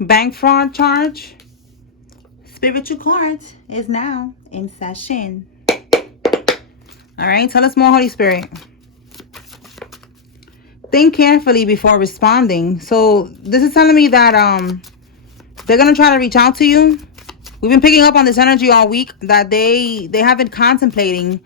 Bank fraud charge. Spiritual court is now in session. All right, tell us more, Holy Spirit. Think carefully before responding. So this is telling me that they're gonna try to reach out to you. We've been picking up on this energy all week that they have been contemplating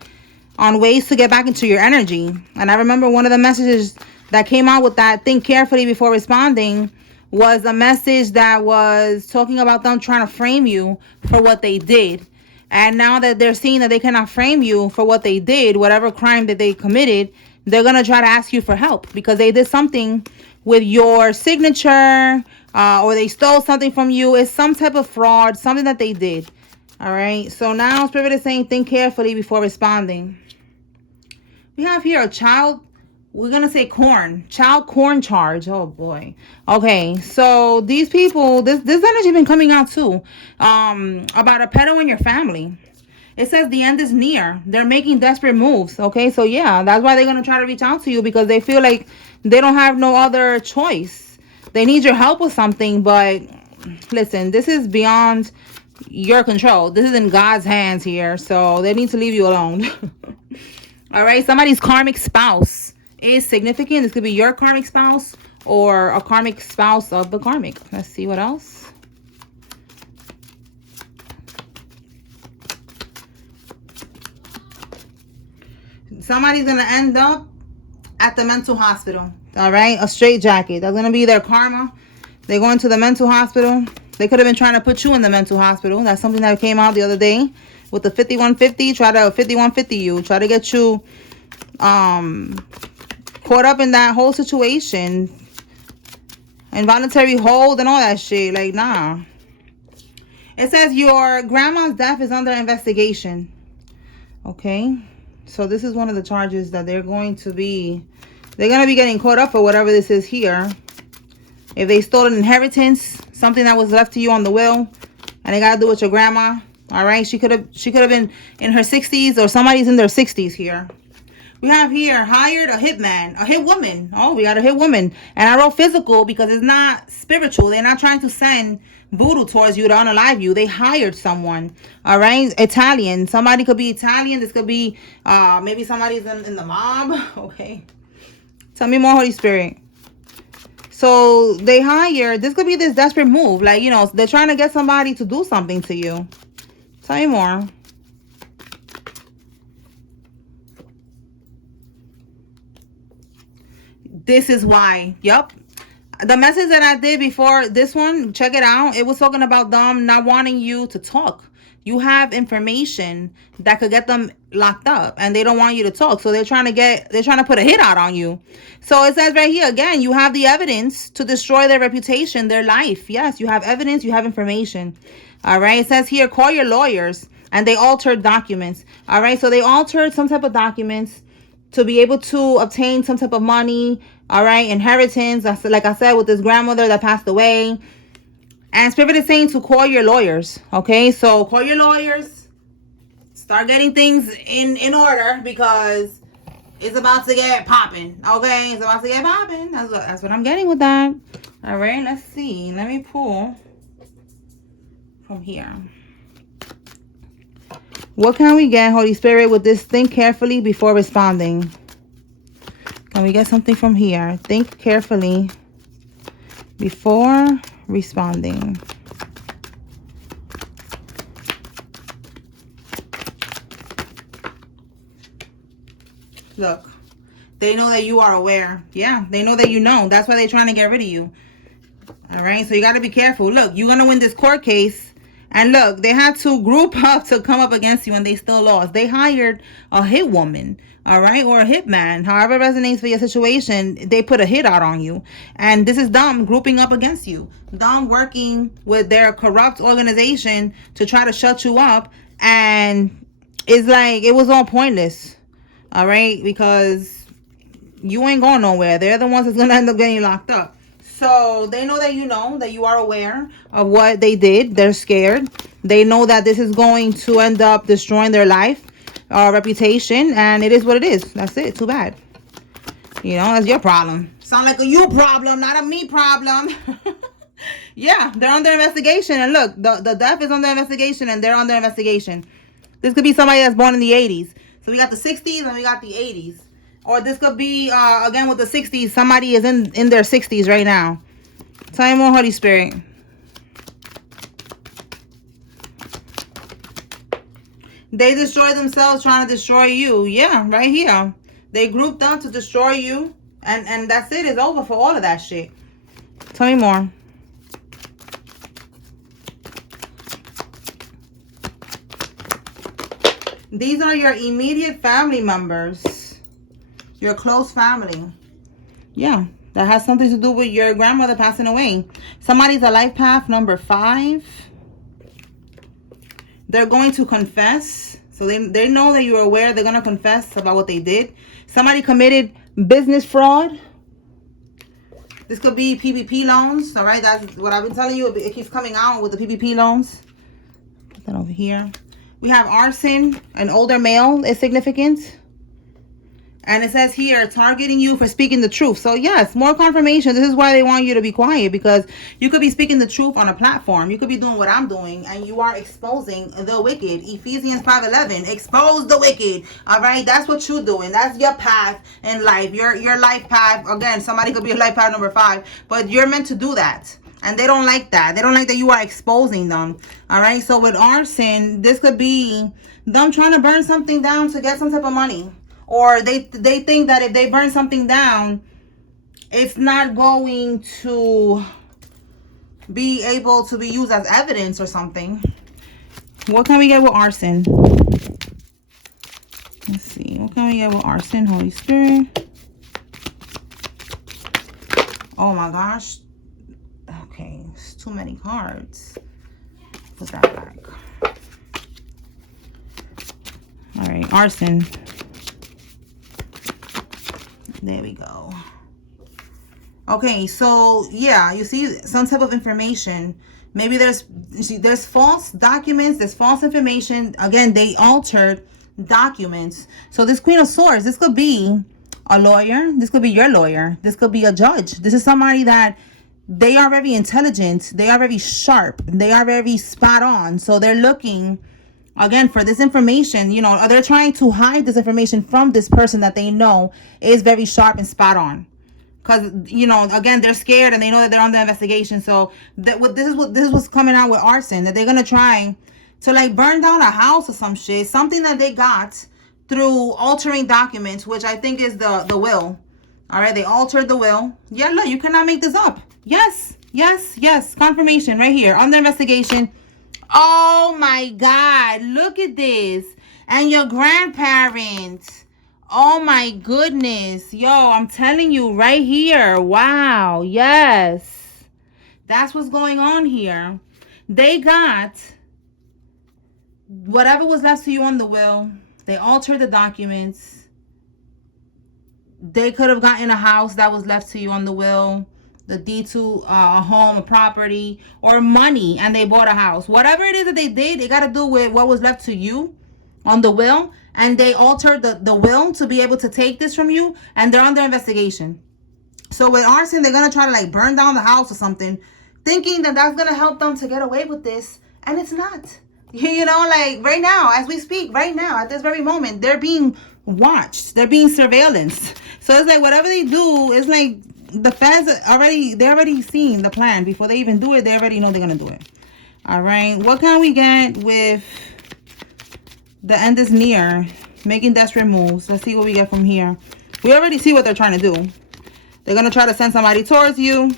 on ways to get back into your energy. And I remember one of the messages that came out with that think carefully before responding was a message that was talking about them trying to frame you for what they did. And now that they're seeing that they cannot frame you for what they did, whatever crime that they committed, they're going to try to ask you for help because they did something with your signature, or they stole something from you. It's some type of fraud, something that they did. All right. So now Spirit is saying think carefully before responding. We have here a child. We're going to say child corn charge. Oh boy. Okay. So these people, this energy been coming out too, about a pedo in your family. It says the end is near. They're making desperate moves. Okay. So yeah, that's why they're going to try to reach out to you because they feel like they don't have no other choice. They need your help with something, but listen, this is beyond your control. This is in God's hands here. So they need to leave you alone. All right. Somebody's karmic spouse is significant. This could be your karmic spouse or a karmic spouse of the karmic. Let's see what else. Somebody's going to end up at the mental hospital. All right. A straitjacket. That's going to be their karma. They're going to the mental hospital. They could have been trying to put you in the mental hospital. That's something that came out the other day with the 5150. Try to 5150 you. Try to get you caught up in that whole situation. Involuntary hold and all that shit. Like, nah. It says your grandma's death is under investigation. Okay. So this is one of the charges that they're going to be getting caught up for, whatever this is here. If they stole an inheritance, something that was left to you on the will, and it got to do with your grandma. All right. She could have been in her 60s, or somebody's in their 60s here. We have here hired a hitman, a hit woman. Oh, we got a hit woman. And I wrote physical because it's not spiritual. They're not trying to send voodoo towards you to unalive you. They hired someone. All right. Italian. Somebody could be Italian. This could be maybe somebody's in the mob. Okay. Tell me more, Holy Spirit. So they hired. This could be this desperate move. Like, you know, they're trying to get somebody to do something to you. Tell me more. This is why. Yep. The message that I did before this one, check it out. It was talking about them not wanting you to talk. You have information that could get them locked up and they don't want you to talk. So they're trying to put a hit out on you. So it says right here, again, you have the evidence to destroy their reputation, their life. Yes, you have evidence, you have information. All right. It says here, call your lawyers, and they altered documents. All right. So they altered some type of documents to be able to obtain some type of money. All right. Inheritance. Like I said, with this grandmother that passed away. And Spirit is saying to call your lawyers. Okay. So call your lawyers. Start getting things in order because it's about to get popping. Okay. It's about to get popping. That's what I'm getting with that. All right. Let's see. Let me pull from here. What can we get, Holy Spirit, with this? Think carefully before responding. Can we get something from here? Think carefully before responding. Look, they know that you are aware. Yeah, they know that you know. That's why they're trying to get rid of you. All right, so you got to be careful. Look, you're going to win this court case. And look, they had to group up to come up against you and they still lost. They hired a hit woman, all right, or a hitman, however resonates for your situation. They put a hit out on you. And this is them grouping up against you. Them working with their corrupt organization to try to shut you up. And it's like, it was all pointless, all right, because you ain't going nowhere. They're the ones that's going to end up getting locked up. So they know that you know, that you are aware of what they did. They're scared. They know that this is going to end up destroying their life, reputation, and it is what it is. That's it. Too bad. You know, that's your problem. Sound like a you problem, not a me problem. Yeah, they're under investigation. And look, the death is under investigation and they're under investigation. This could be somebody that's born in the 80s. So we got the 60s and we got the 80s. Or this could be, again, with the 60s, somebody is in their 60s right now. Tell me more, Holy Spirit. They destroy themselves trying to destroy you. Yeah, right here. They grouped up to destroy you. And that's it. It's over for all of that shit. Tell me more. These are your immediate family members. Your close family. Yeah. That has something to do with your grandmother passing away. Somebody's a life path number 5. They're going to confess. So they know that you're aware. They're going to confess about what they did. Somebody committed business fraud. This could be PPP loans. All right. That's what I've been telling you. It keeps coming out with the PPP loans. Put that over here. We have arson. An older male is significant. And it says here, targeting you for speaking the truth. So yes, more confirmation. This is why they want you to be quiet, because you could be speaking the truth on a platform. You could be doing what I'm doing, and you are exposing the wicked. Ephesians 5:11, expose the wicked. All right, that's what you're doing. That's your path in life. Your life path. Again, somebody could be a life path number 5, but you're meant to do that. And they don't like that. They don't like that you are exposing them. All right, so with arson, this could be them trying to burn something down to get some type of money. Or they think that if they burn something down, it's not going to be able to be used as evidence or something. What can we get with arson? Let's see. What can we get with arson, Holy Spirit? Oh my gosh. Okay, it's too many cards. Put that back. All right, arson. There we go. Okay, so yeah, you see some type of information. Maybe there's false documents, there's false information. Again, they altered documents. So this Queen of Swords, this could be a lawyer. This could be your lawyer. This could be a judge. This is somebody that they are very intelligent. They are very sharp. They are very spot on. So they're looking, again, for this information. You know, they're trying to hide this information from this person that they know is very sharp and spot on. Because, you know, again, they're scared and they know that they're under investigation. So this is what's coming out with arson. That they're going to try to, like, burn down a house or some shit. Something that they got through altering documents, which I think is the will. All right, they altered the will. Yeah, look, you cannot make this up. Yes, yes, yes. Confirmation right here. Under investigation. Oh, my God. Look at this. And your grandparents. Oh, my goodness. Yo, I'm telling you right here. Wow. Yes. That's what's going on here. They got whatever was left to you on the will. They altered the documents. They could have gotten a house that was left to you on the will. The deed to a home, a property, or money, and they bought a house. Whatever it is that they did, it got to do with what was left to you on the will. And they altered the will to be able to take this from you. And they're under investigation. So with arson, they're going to try to, like, burn down the house or something, thinking that that's going to help them to get away with this. And it's not. You know, like, right now, as we speak, right now, at this very moment, they're being watched. They're being surveillanced. So it's like whatever they do, it's like the feds they already seen the plan. Before they even do it, they already know they're going to do it. All right. What can we get with the end is near? Making desperate moves. Let's see what we get from here. We already see what they're trying to do. They're going to try to send somebody towards you.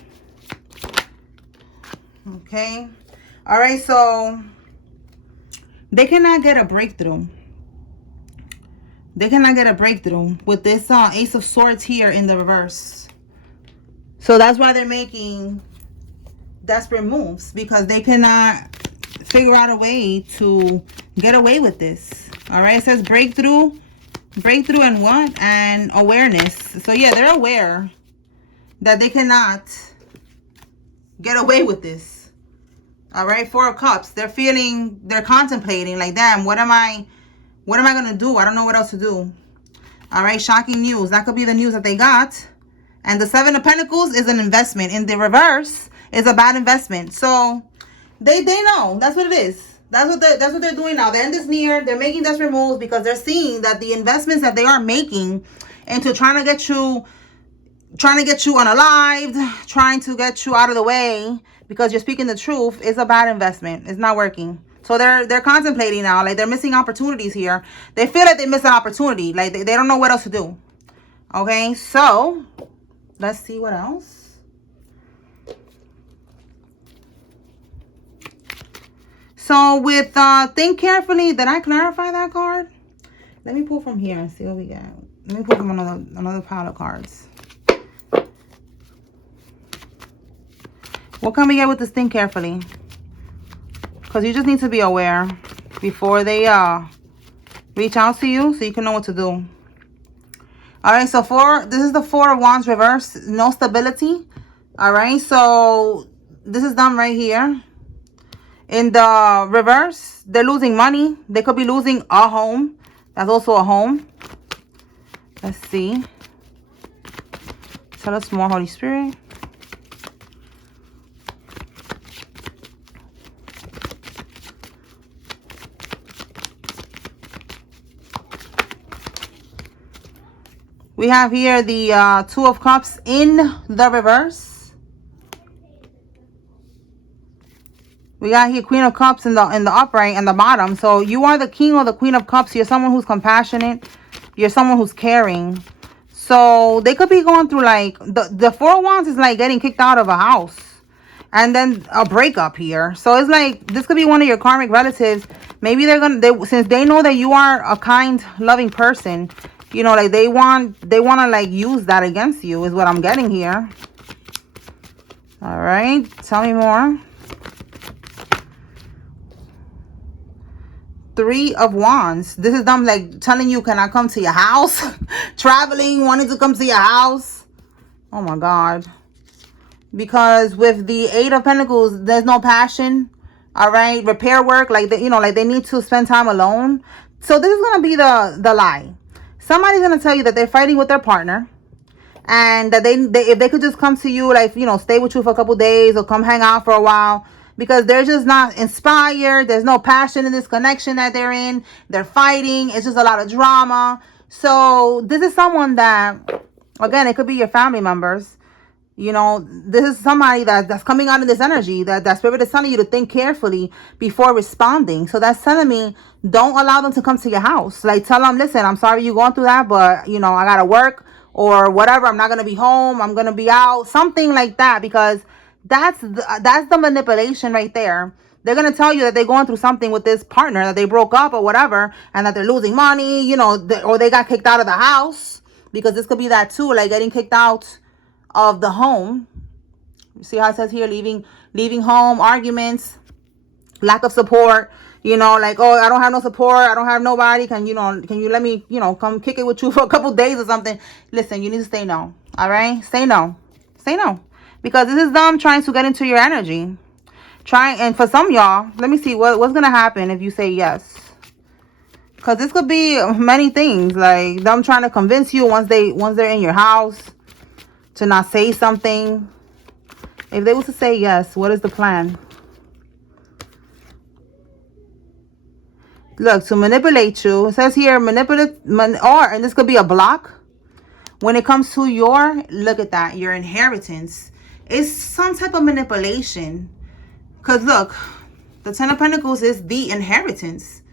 Okay. All right. So they cannot get a breakthrough. They cannot get a breakthrough with this Ace of Swords here in the reverse. So that's why they're making desperate moves, because they cannot figure out a way to get away with this. All right, it says breakthrough and what? And awareness. So yeah, they're aware that they cannot get away with this. All right, 4 of Cups. They're contemplating, like, damn, what am I going to do? I don't know what else to do. All right, shocking news. That could be the news that they got. And the 7 of Pentacles is an investment. In the reverse, It's a bad investment. So they know. That's what it is. That's what they're doing now. The end is near. They're making desperate moves because they're seeing that the investments that they are making into trying to get you unalived, trying to get you out of the way because you're speaking the truth is a bad investment. It's not working. So they're contemplating now, like they're missing opportunities here. They feel like they missed an opportunity, like they don't know what else to do. Okay, so let's see what else. So with think carefully, did I clarify that card? Let me pull from here and see what we got. Let me pull from another pile of cards. What can we get with this think carefully? Because you just need to be aware before they reach out to you so you can know what to do. All right, so this is the Four of Wands reverse, no stability. All right, so this is them right here. In the reverse, they're losing money. They could be losing a home. That's also a home. Let's see. Tell us more, Holy Spirit. We have here the Two of Cups in the reverse. We got here Queen of Cups in the upright and the bottom. So you are the King or the Queen of Cups. You're someone who's compassionate. You're someone who's caring. So they could be going through like the Four of Wands is like getting kicked out of a house. And then a breakup here. So it's like this could be one of your karmic relatives. Maybe since they know that you are a kind, loving person. You know, like they want to like use that against you is what I'm getting here. All right, tell me more. Three of Wands. This is them like telling you, can I come to your house? Traveling, wanting to come to your house. Oh my God. Because with the Eight of Pentacles, there's no passion. All right, repair work, like like they need to spend time alone. So this is gonna be the lie. Somebody's going to tell you that they're fighting with their partner and that they if they could just come to you, like, stay with you for a couple days or come hang out for a while because they're just not inspired. There's no passion in this connection that they're in. They're fighting. It's just a lot of drama. So this is someone that, again, it could be your family members. This is somebody that's coming out of this energy that spirit is telling you to think carefully before responding. So that's telling me don't allow them to come to your house. Like tell them, listen, I'm sorry you're going through that, but I gotta work or whatever. I'm not gonna be home. I'm gonna be out. Something like that, because that's the manipulation right there. They're gonna tell you that they're going through something with this partner, that they broke up or whatever, and that they're losing money. Or they got kicked out of the house, because this could be that too, like getting kicked out of the home. You see how it says here, leaving home, arguments, lack of support, like, oh, I don't have no support, I don't have nobody, can you let me come kick it with you for a couple days or something. Listen, you need to say no. All right, say no, because this is them trying to get into your energy, and for some of y'all, let me see what's gonna happen if you say yes, because this could be many things, like them trying to convince you once they're in your house to not say something. If they were to say yes, what is the plan? Look, to manipulate you. It says here, and this could be a block. When it comes to look at that, your inheritance. It's some type of manipulation. Because look, the Ten of Pentacles is the inheritance.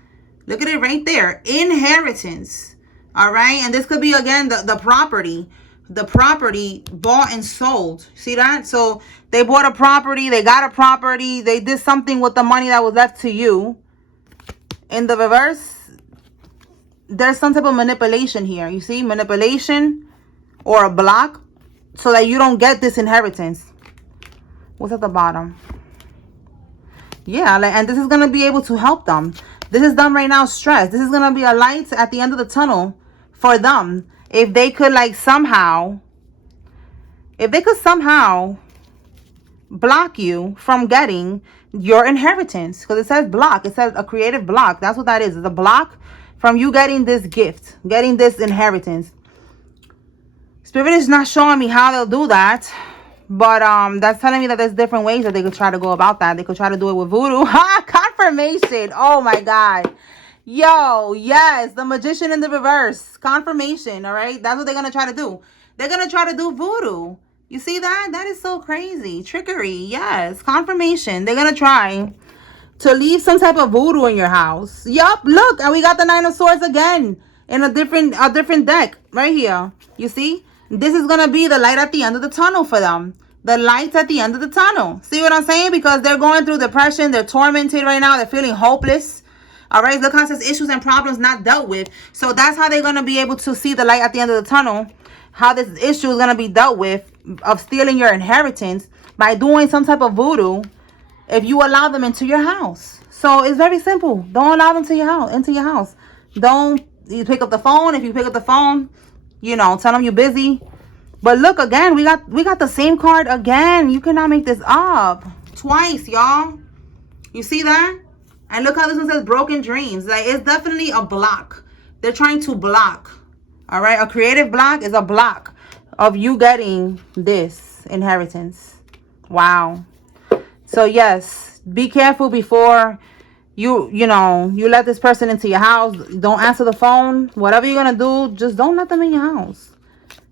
Look at it right there. Inheritance. All right. And this could be, again, the property. The property bought and sold. See that? So they bought a property. They got a property. They did something with the money that was left to you. In the reverse, there's some type of manipulation here. You see? Manipulation or a block so that you don't get this inheritance. What's at the bottom? Yeah, and this is going to be able to help them. This is them right now stressed. This is going to be a light at the end of the tunnel for them. If they could somehow block you from getting your inheritance. Because it says block. It says a creative block. That's what that is. It's a block from you getting this gift, getting this inheritance. Spirit is not showing me how they'll do that. But that's telling me that there's different ways that they could try to go about that. They could try to do it with voodoo. Ha! Confirmation. Oh my God. Yo, yes, the magician in the reverse. Confirmation, all right? That's what they're going to try to do. They're going to try to do voodoo. You see that? That is so crazy. Trickery, yes. Confirmation. They're going to try to leave some type of voodoo in your house. Yup, look, and we got the Nine of Swords again in a different deck right here. You see? This is going to be the light at the end of the tunnel for them. The lights at the end of the tunnel. See what I'm saying? Because they're going through depression. They're tormented right now. They're feeling hopeless. All right, look how it says issues and problems not dealt with. So that's how they're going to be able to see the light at the end of the tunnel. How this issue is going to be dealt with of stealing your inheritance by doing some type of voodoo if you allow them into your house. So it's very simple. Don't allow them into your house. Don't you pick up the phone. If you pick up the phone, you know, tell them you're busy. But look, again, we got the same card again. You cannot make this up. Twice, y'all. You see that? And look how this one says broken dreams. Like, it's definitely a block. They're trying to block. All right? A creative block is a block of you getting this inheritance. Wow. So, yes, be careful before you let this person into your house. Don't answer the phone. Whatever you're going to do, just don't let them in your house.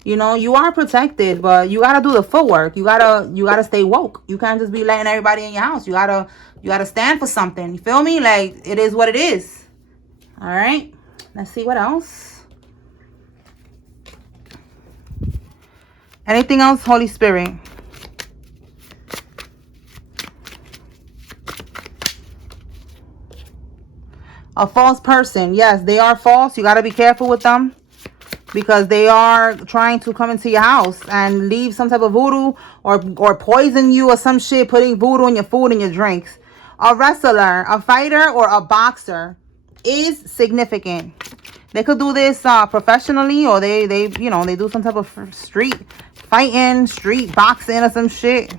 You know, you are protected, but you got to do the footwork. You got to stay woke. You can't just be letting everybody in your house. You got to stand for something. You feel me? Like, it is what it is. All right. Let's see what else. Anything else, Holy Spirit? A false person. Yes, they are false. You got to be careful with them, because they are trying to come into your house and leave some type of voodoo or poison you or some shit, putting voodoo in your food and your drinks. A wrestler, a fighter, or a boxer is significant. They could do this professionally, or they do some type of street fighting, street boxing or some shit.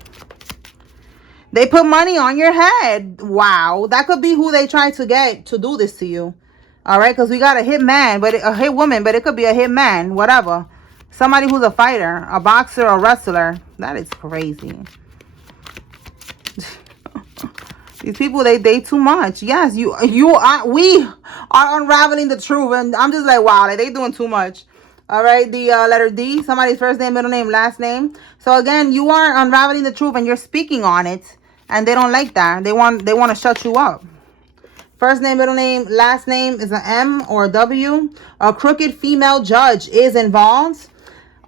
They put money on your head. Wow. That could be who they try to get to do this to you. All right, because we got a hit man, but a hit woman, but it could be a hit man, whatever. Somebody who's a fighter, a boxer, a wrestler. That is crazy. These people, they too much. Yes, we are unraveling the truth, and I'm just like, wow, like, they doing too much. All right, the letter D, somebody's first name, middle name, last name. So again, you are unraveling the truth, and you're speaking on it, and they don't like that. They want to shut you up. First name, middle name, last name is an M or a W. A crooked female judge is involved.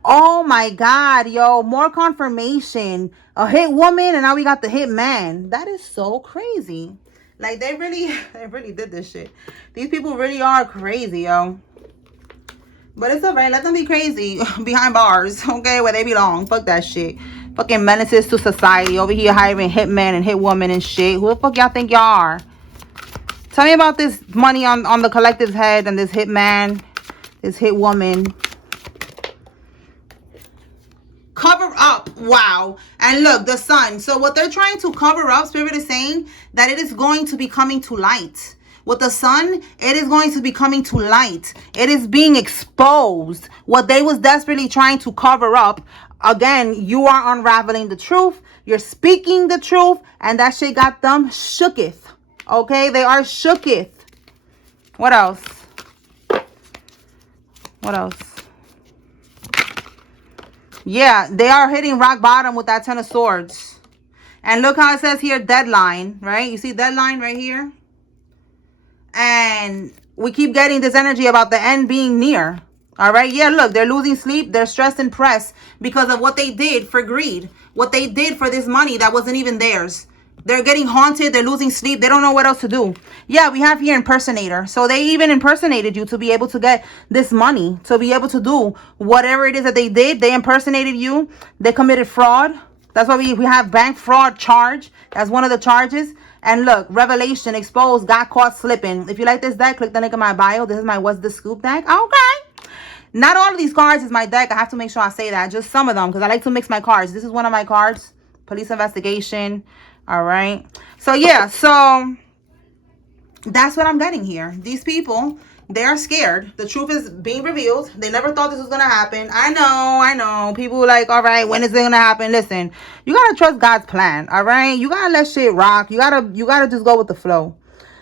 Oh my God, yo, more confirmation. A hit woman, and now we got the hit man. That is so crazy. Like, they really did this shit. These people really are crazy, yo. But it's alright. Let them be crazy behind bars, okay, where they belong. Fuck that shit. Fucking menaces to society. Over here hiring hitmen and hit women and shit. Who the fuck y'all think y'all are? Tell me about this money on the collective's head and this hit man, this hit woman. Cover up. Wow. And look, the sun. So what they're trying to cover up, Spirit is saying that it is going to be coming to light. With the sun, it is going to be coming to light. It is being exposed. What they was desperately trying to cover up. Again, you are unraveling the truth. You're speaking the truth. And that shit got them shooketh. Okay, they are shooketh. What else? What else? Yeah, they are hitting rock bottom with that Ten of Swords. And look how it says here, deadline, right? You see deadline right here? And we keep getting this energy about the end being near. All right, yeah, look, they're losing sleep. They're stressed and pressed because of what they did for greed. What they did for this money that wasn't even theirs. They're getting haunted. They're losing sleep. They don't know what else to do. Yeah, we have here impersonator. So they even impersonated you to be able to get this money. To be able to do whatever it is that they did. They impersonated you. They committed fraud. That's why we have bank fraud charge. That's one of the charges. And look, revelation, exposed, got caught slipping. If you like this deck, click the link in my bio. This is my What's the Scoop deck. Okay. Not all of these cards is my deck. I have to make sure I say that. Just some of them because I like to mix my cards. This is one of my cards. Police investigation. All right. So, yeah. So, that's what I'm getting here. These people, They are scared. The truth is being revealed. They never thought this was going to happen. I know. People are like, all right, when is it going to happen? Listen, you got to trust God's plan, all right? You got to let shit rock. You got to just go with the flow,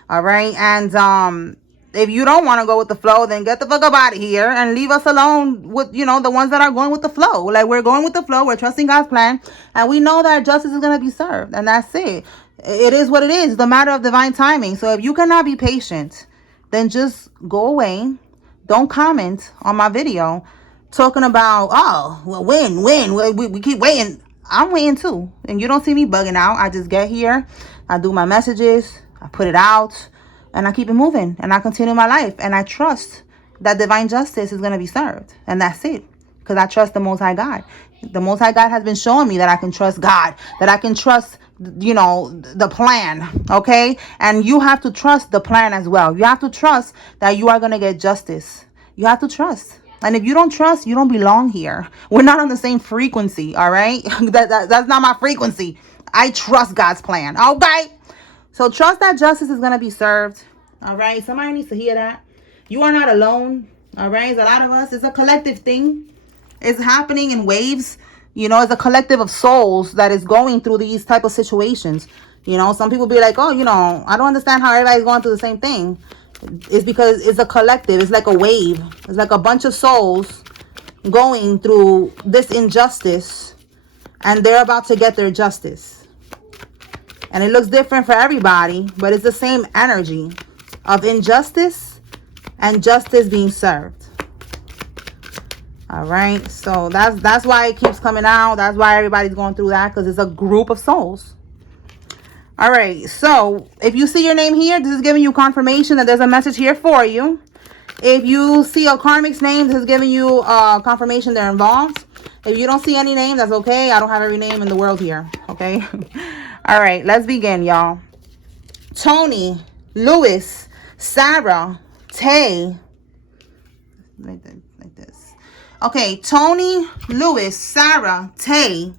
all right? And if you don't want to go with the flow, then get the fuck up out of here and leave us alone with, you know, the ones that are going with the flow. Like, we're going with the flow. We're trusting God's plan. And we know that justice is going to be served. And that's it. It is what it is. It's a matter of divine timing. So if you cannot be patient, then just go away. Don't comment on my video talking about, oh, well, when? We keep waiting. I'm waiting too. And you don't see me bugging out. I just get here. I do my messages. I put it out. And I keep it moving. And I continue my life. And I trust that divine justice is going to be served. And that's it. Because I trust the Most High God. The Most High God has been showing me that I can trust God. That I can trust, you know, the plan. Okay? And you have to trust the plan as well. You have to trust that you are going to get justice. You have to trust. And if you don't trust, you don't belong here. We're not on the same frequency. All right? That's not my frequency. I trust God's plan. Okay? So trust that justice is going to be served. All right? Somebody needs to hear that. You are not alone. All right? It's a lot of us. It's a collective thing. It's happening in waves. You know, it's a collective of souls that is going through these type of situations. You know, some people be like, oh, you know, I don't understand how everybody's going through the same thing. It's because it's a collective. It's like a wave. It's like a bunch of souls going through this injustice. And they're about to get their justice. And it looks different for everybody, but it's the same energy of injustice and justice being served. All right, so that's why it keeps coming out. That's why everybody's going through that, because it's a group of souls. All right, so if you see your name here, this is giving you confirmation that there's a message here for you. If you see a karmic's name, this is giving you confirmation they're involved. If you don't see any name, that's okay. I don't have every name in the world here, okay? All right, let's begin, y'all. Tony, Lewis, Sarah, Tay. Like this. Okay, Tony, Lewis, Sarah, Tay,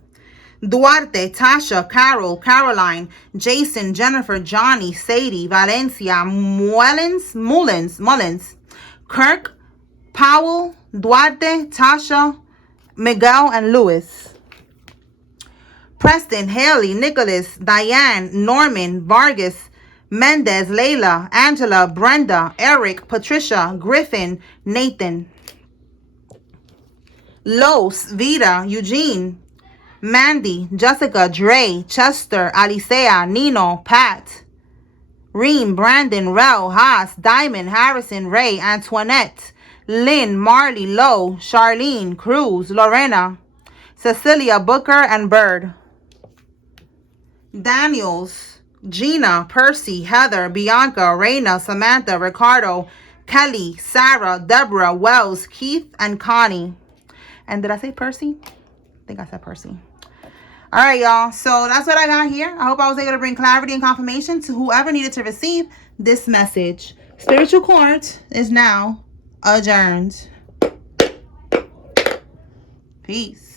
Duarte, Tasha, Carol, Caroline, Jason, Jennifer, Johnny, Sadie, Valencia, Mullins, Kirk, Powell, Duarte, Tasha, Miguel, and Lewis. Preston, Haley, Nicholas, Diane, Norman, Vargas, Mendez, Layla, Angela, Brenda, Eric, Patricia, Griffin, Nathan. Los, Vida, Eugene, Mandy, Jessica, Dre, Chester, Alicea, Nino, Pat, Reem, Brandon, Rel, Haas, Diamond, Harrison, Ray, Antoinette, Lynn, Marley, Lowe, Charlene, Cruz, Lorena, Cecilia, Booker, and Bird. Daniels, Gina, Percy, Heather, Bianca, Reina, Samantha, Ricardo, Kelly, Sarah, Deborah, Wells, Keith, and Connie. And did I say Percy? I think I said Percy. All right, y'all. So that's what I got here. I hope I was able to bring clarity and confirmation to whoever needed to receive this message. Spiritual court is now adjourned. Peace.